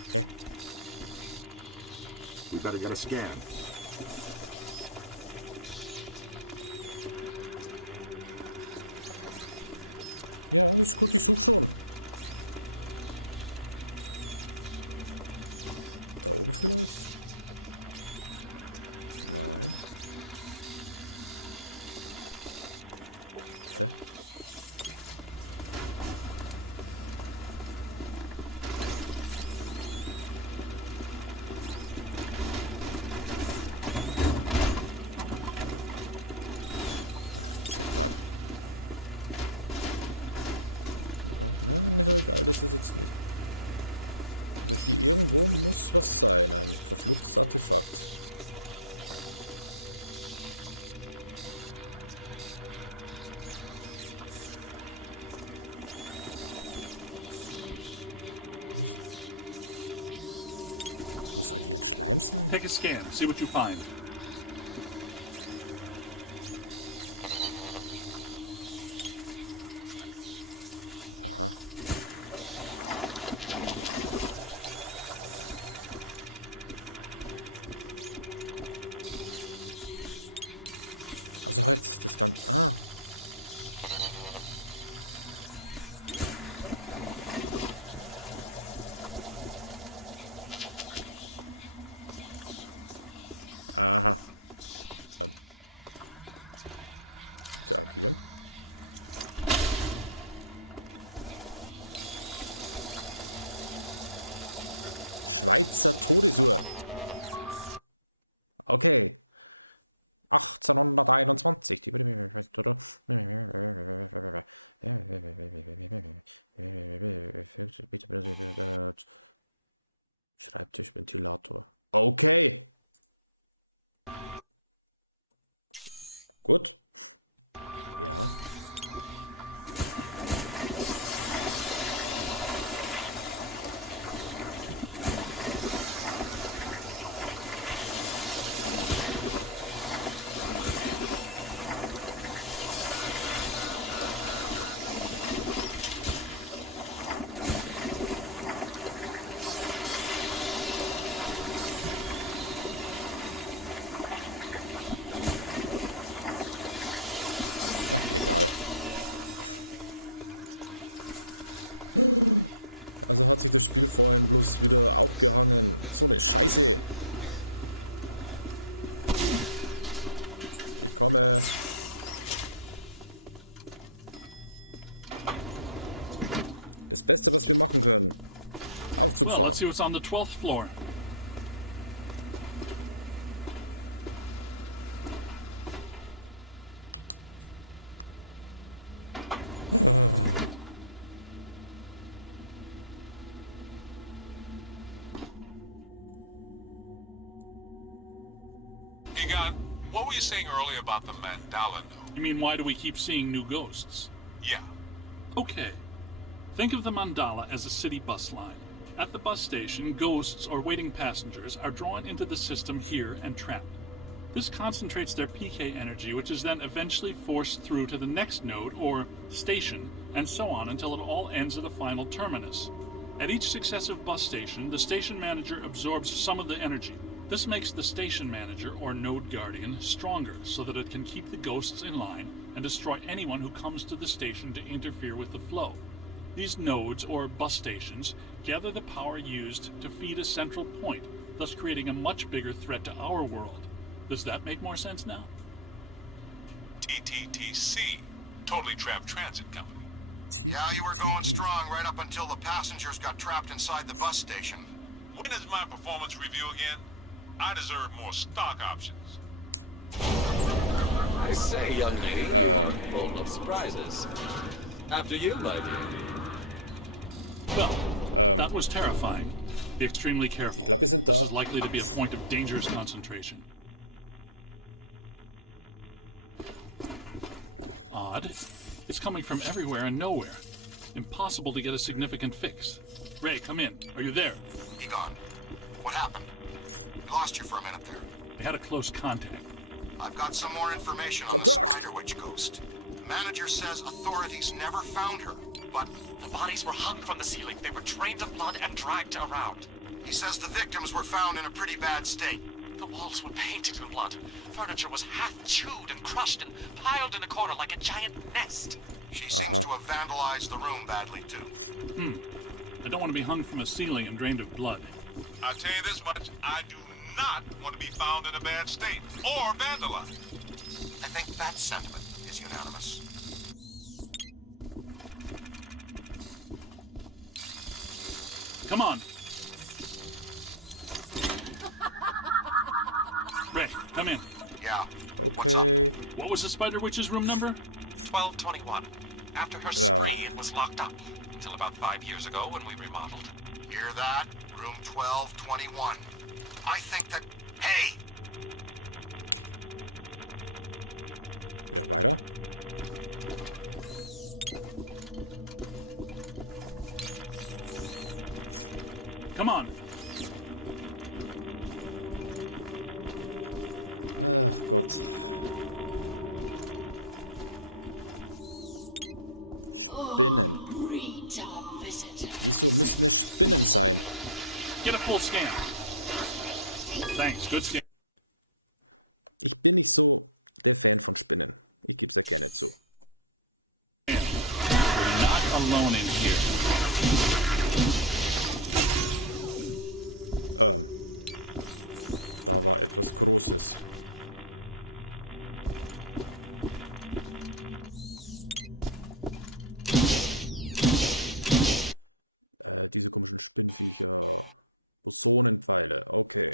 Okay. We better get a scan. Ja, ist gut, ich suche schon. Da oben vielleicht? Nein. Hä? Nein, ist doch egal, das ist jetzt nicht. Also hier irgendwo muss was sein, ein verfluchtes Artefakt. Wo soll hier ein Schleim sein? Take a scan, see what you find. Aha. Also halt das Ganze. Ah. Aha. Dann. Interagieren. Schweizer Todesuhr. Okay. 1821. Schreibtischventilator. Okay. Gut. Ja. Ach, egal. Also hat sich das Spiel vorhin bloß wieder aufgehangen. So eine Scheiße. Ich komme. Das Beste, was wir machen können. Aufzug Well, fahren. let's see what's on the 12th floor. Egon, what were you saying earlier about the mandala node? You mean, why do we keep seeing new ghosts? Yeah. Okay. Think of the mandala as a city bus line. At the bus station, ghosts or waiting passengers are drawn into the system here and trapped. This concentrates their PK energy, which is then eventually forced through to the next node or station, and so on until it all ends at a final terminus. At each successive bus station, the station manager absorbs some of the energy. This makes the station manager or node guardian stronger so that it can keep the ghosts in line and destroy anyone who comes to the station to interfere with the flow. These nodes, or bus stations, gather the power used to feed a central point, thus creating a much bigger threat to our world. Does that make more sense now? TTTC, Totally Trapped Transit Company. Yeah, you were going strong right up until the passengers got trapped inside the bus station. When is my performance review again? I deserve more stock options. I say, young lady, you are full of surprises. After you, my dear. Well, that was terrifying. Be extremely careful. Ich glaube, wir sind da. This is likely to be a point of dangerous concentration. Odd. It's coming from everywhere and nowhere. Impossible to get a significant fix. Ray, come in. Are you there? Egon, what happened? We lost you for a minute there. We had a close contact. I've got some more information on the Spider Witch ghost. The manager says authorities never found her, but The bodies were hung from the ceiling. They were drained of blood and dragged around. he says the victims were found in a pretty bad state. The walls were painted in blood. Furniture was half chewed and crushed and piled in a corner like a giant nest. She seems to have vandalized the room badly, too. I don't want to be hung from a ceiling and drained of blood. I'll tell you this much, I do not want to be found in a bad state or vandalized. I think that sentiment is unanimous. Come on. Ray, come in. Yeah. Okay. What was the Spider Witch's room number? 1221. After her Yeah. spree, it was locked up. Until about 5 years ago when we remodeled. Hear that? Room 1221. I think that... Hey! Ja, weiter. Come on. Ach Gott. Spinnen. Wieso müssen es Spinnen sein? Get a full scan. Thanks, good scan. Ich bin nicht so der Fan von Spinnen. Ich gebe es ja gerne zu. You're not alone in here. Da war etwas Großes. Diese komischen Spinnviecher. Bosonenpfeile. Okay.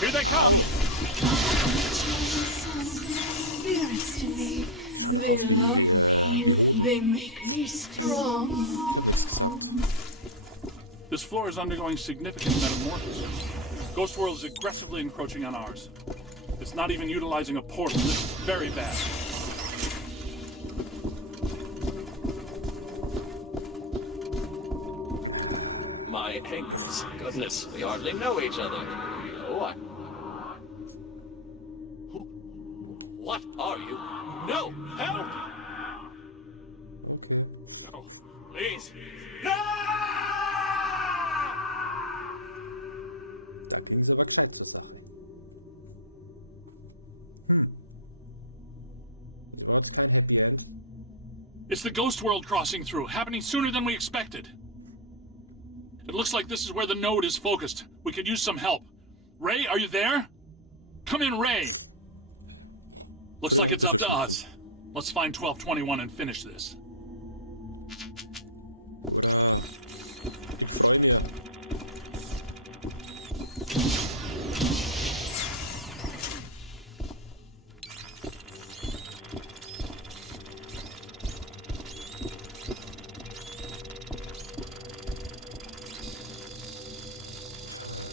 Here they Au! come. Die schauen doch aus wie Hoden. Ich habe nichts gesagt. This floor is undergoing significant metamorphosis. Ghost World is aggressively encroaching on ours. It's not even utilizing a portal. This is very bad. My ankles. Goodness, we hardly know each other. What? What are you? No! Help! Okay. Oh, please. Da ging es aber gescheit zur Sache. Das war jetzt kein Happy End. It's the Ghost World crossing through, happening sooner than we expected. It looks like this is where the node is focused. We could use some help. Ray, are you there? Come in, Ray. Looks like it's up to us. Let's find 1221 and finish this. Oder ich freue mich.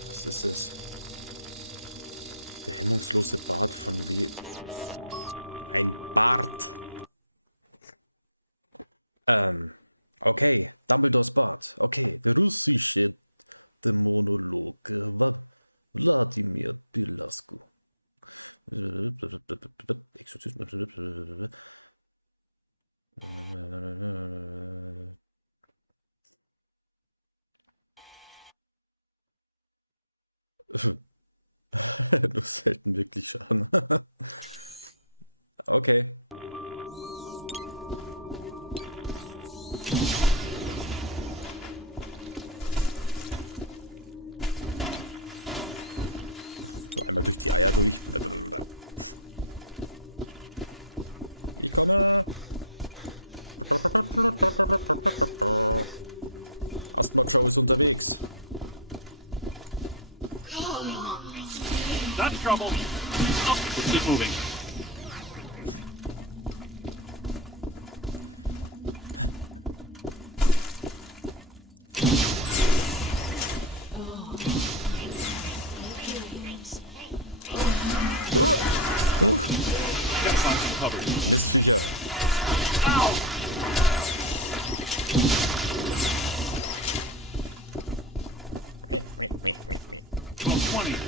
Was ist es? Der hemmungslose Bart von W. Ein Bart. Okay, Dumbledores Bart. Okay, der russische Monolog. Wladimir Bilasco. Exorzismus. Nur selten wirklich schaden. Okay. So, einmal durch die Eier durch. Ich komme. Asthma Joe ist unterwegs. That's trouble. Oh, let's keep moving. Gotta find some cover. Mistviecher. Ow! 1220,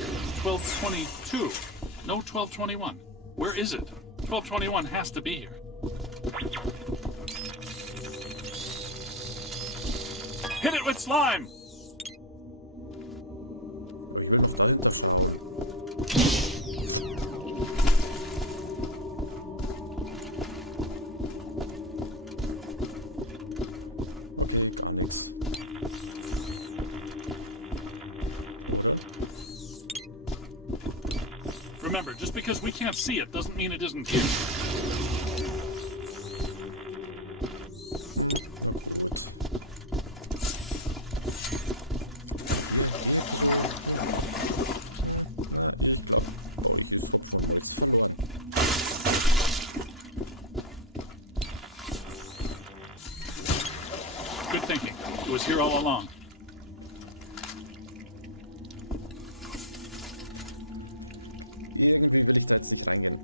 1222. No 1221. Where is it? 1221 has to be here. Hit it with slime! Aber ich will noch dahinter schauen. Okay, gar nichts. Oder? Remember, just because we can't see it doesn't mean it isn't here. Na gut. Hier, so. Na, ich glaube, bei euch ist Hopfen und Malz verloren. Good thinking. It was here all along. Irgendwie will ich da jetzt nicht reingehen.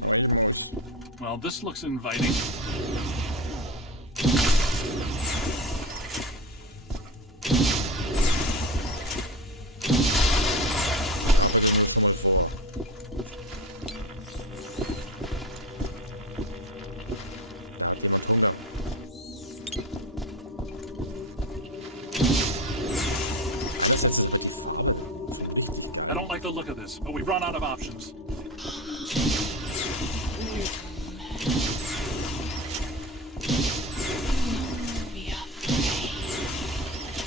Aber ich muss. Well, this looks inviting. Ich arbeite nur schon mal vor. Da hat jemand Hunger. Einerseits ist aber die Farbe schon richtig I geil. don't like the look of this, but we've run out of options.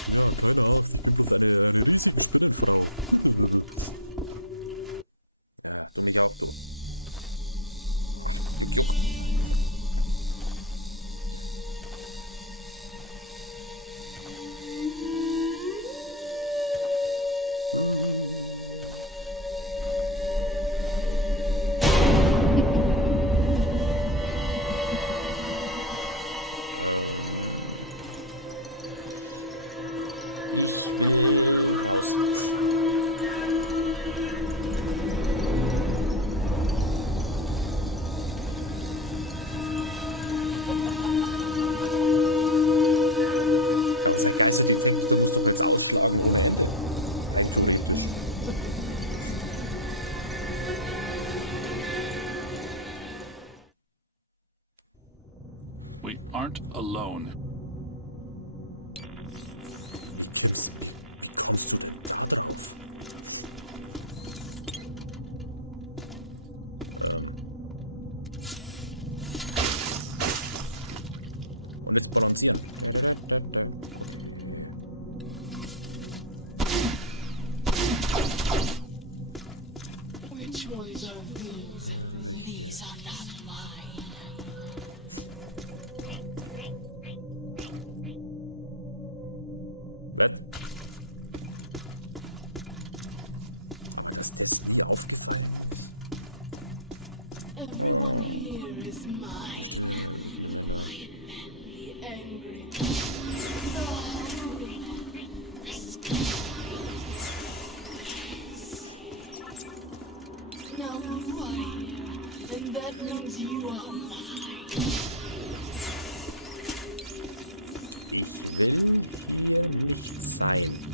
Ja, keine Angst, ich bin bloß eine riesige Spinnenfrau. Ja, du mich auch, du. Ach, juck, juck. Ich will raus. Aber sein Geisterdetektor muss doch jetzt ausschlagen ohne Ende. Rein theoretisch. We aren't alone. Wie kommst du denn da drauf? Und jetzt balancieren. Okay. Welche? Was? Aber dass das nie aufgefallen ist. Oh. Stimme Männer. Ich will hier nicht sein.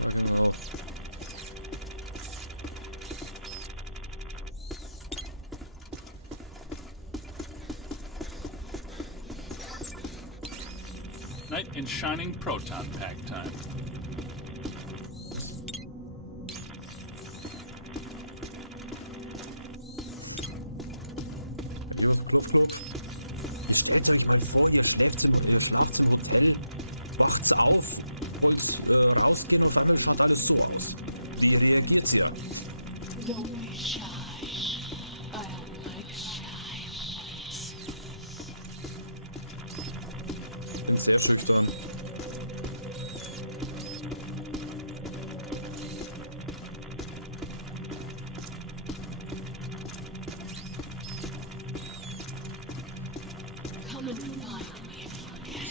Ja, genau. Night in shining proton pack time. Klopf, klopf. Ihr stellt euch mal vor, ihr schlaft im Hotel, wacht's auf, wollt rausgehen, auf einmal schaut alles so aus. Wie reagiert ihr? Bin sehr schüchtern.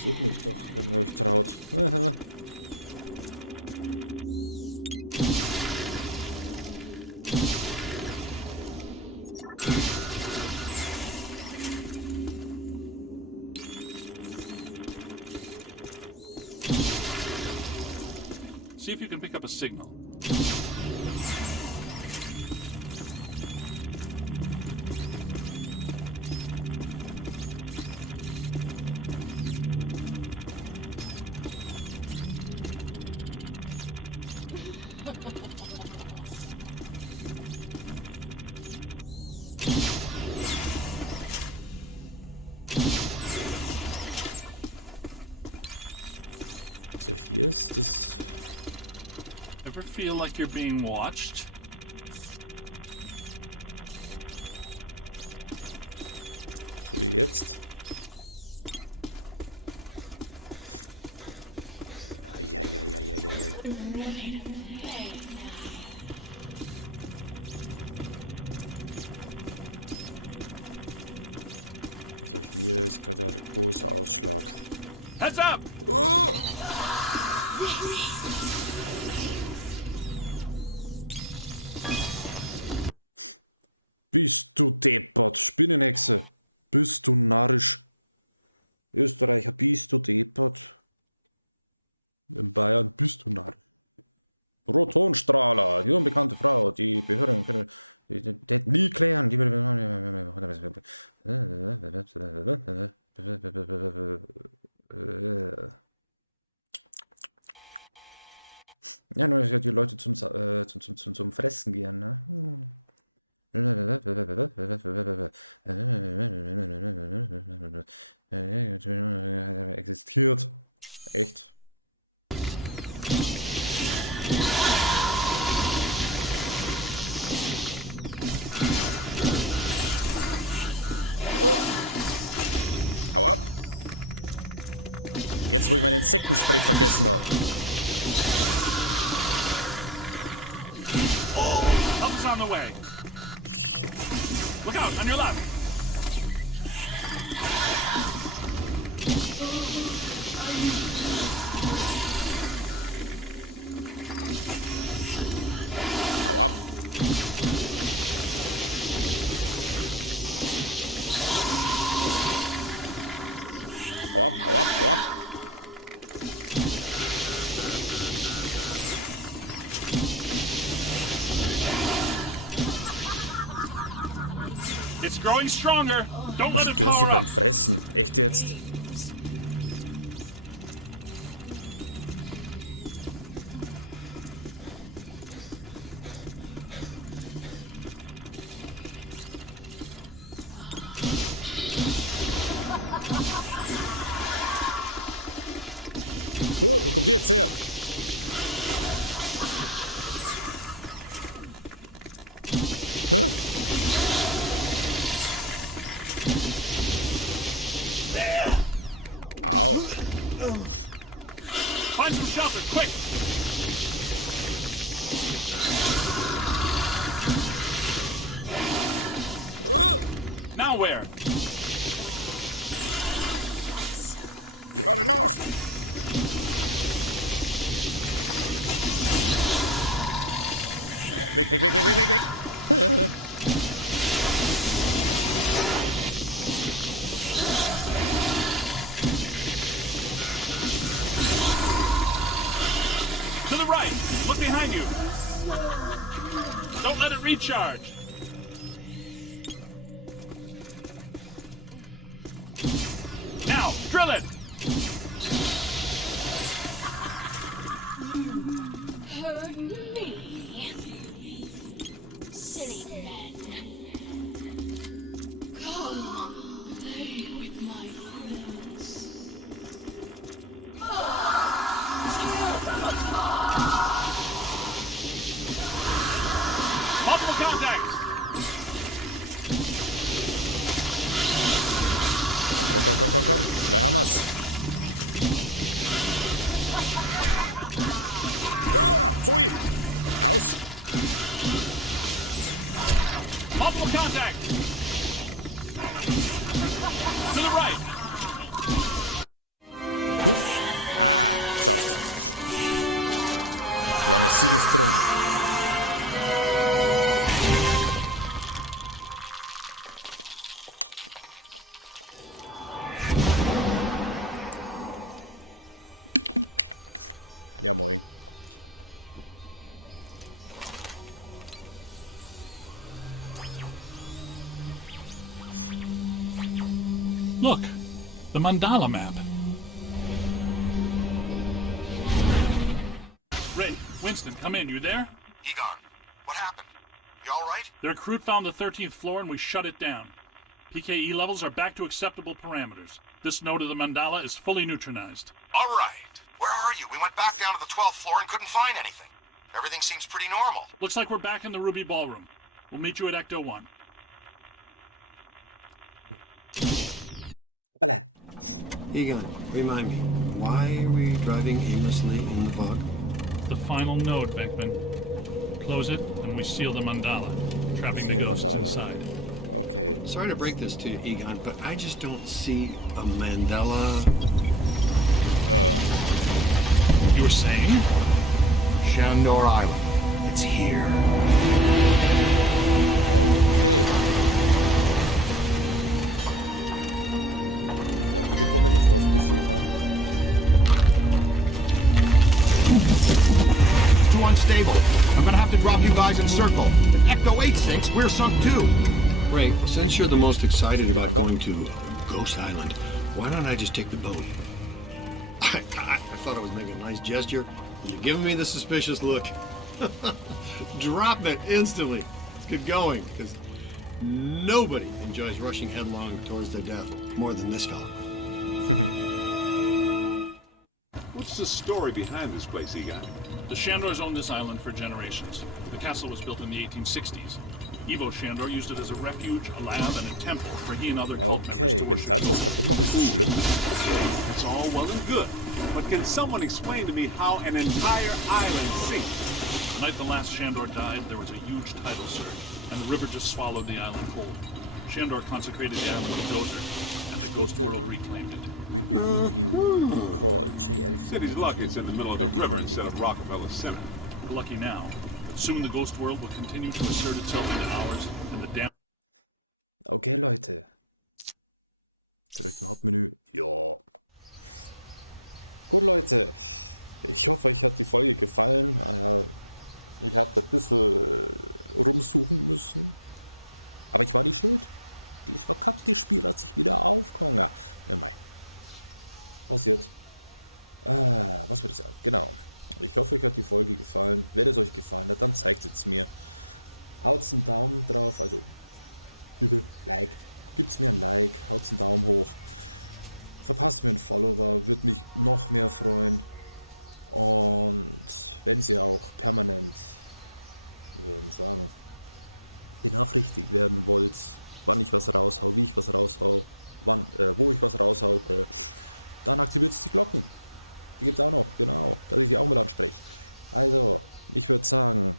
Sucht mich doch, wenn ihr euch traut. See if you can pick up a signal. So, hier ist das. Ever feel like you're being watched? So wie jetzt. Eieieiei. Also hier ist gerade der große Ausschlag. Heads up! Oh! Bist du deppert, Spinnenhexe? Bist du narrisch? Österreicher, bist du deppert? In Bayern bist du narrisch. Protonstrahler, die unbekannte Frau, die Behörden können das nie klären. Ja, nur die Leute zum Fressen gehen, ne? Existiert. Echt. Hau ab! Jetzt, wo ich meinen Insektenspray vergessen habe. Help is on the way. Shit. Look out, on your left. Hau ab! Hau ab, hau ab, hau ab! It's growing stronger. Don't let it Stör sie power beim up. Fressen. Echt jetzt? Wo kommt die jetzt her? Hä? Au. Find some shelter, quick! Now where? Die Leute noch! Weg, weg, weg, weg, weg, weg, weg! To the right! Look behind you! Don't let it recharge! Now, drill it! Heard me. Silly men. Come, play with my friends. Multiple contacts! Komm. Gleich haben wir's. Pfui! Aus! Multiple contact! To the right! Puff! Schafft. Kleiner Siegestrunk. Ja, moin. Look, the mandala map. Ray, Winston, come in. You there? Egon, what happened? You all right? Their crew found the 13th floor and we shut it down. PKE levels are back to acceptable parameters. This node of the mandala is fully neutronized. All right. Where are you? We went back down to the 12th floor and couldn't find anything. Everything seems pretty normal. Looks like we're back in the Ruby Ballroom. We'll meet you at Ecto 1. Voilà. Egon, remind me, why are we driving aimlessly in the fog? The final node, Venkman. Close it, and we seal the mandala, trapping the ghosts inside. Okay. Sorry to break this to you, Egon, but I just don't see a mandala. You were saying? Shandor Island. It's here. Okay. Ich glaube, die bekommen nicht auf Besuch. It's too unstable. I'm gonna have to drop you guys in circle. If Ecto 8 sinks, we're sunk too. Ray, since you're the most excited See you about around. going to Ghost Island, why don't I just take the boat? I thought I was making a nice gesture. You're giving me the suspicious look. Drop it instantly. Let's get going, because nobody enjoys rushing headlong towards their death more than this fella. What's the story behind this place, Egon? The Shandors owned this island for generations. The castle was built in the 1860s. Ivo Shandor used it as a refuge, a lab, and a temple for he and other cult members Okay, to wenn ich worship. da jetzt was kaputt mache, ist das schlimm. Okay, that's all well and good. But can someone explain to me how an entire island sinks? The night the last Shandor died, there was a huge tidal surge, and the river just swallowed the island whole. Shandor consecrated the island to Gozer, and the ghost world reclaimed it. We believe you. Call City's lucky it's in the middle of the river 2020. instead of Rockefeller Center. We're lucky now. Soon the ghost world will continue to assert itself into ours, and the damn... Okay, Leute. Zurück zum Hauptmenü. Ja. Gut, Leute. Ich hoffe, euch hat die Folge gefallen. Ich habe ein bisschen rumsuchen müssen. Aber ich war die Schuld. Das verkackte Spiel hat sich wieder aufgehangen. Ja, mei. Passiert. Was würde ich sagen? Genau. Ich hoffe, euch hat die Folge gefallen. Wenn es euch gefallen hat, dann zeigt es mir. Haut einen Daumen drauf. Also, wie viel? Like. Gibt mir ein Like. Haut einen Daumen hoch. Verpasst mir einen Follower. Würde mich noch mehr freuen. Und wenn Sie auch permanent, wie soll ich sagen, benachrichtigt werden wollt, wann ich was raushau, wie ich was raushau, wo ich was raushau, dann aktiviert die Glocken. Die gibt es auch noch, genau, dass ich die auch mal anspreche. Also, ich würde sagen,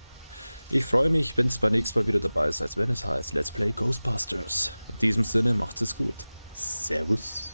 ich freue mich, wenn es beim nächsten Mal wieder dabei seid, wenn es heißt Let's Play Ghostbusters. In diesem Sinne, macht es gut. Servus.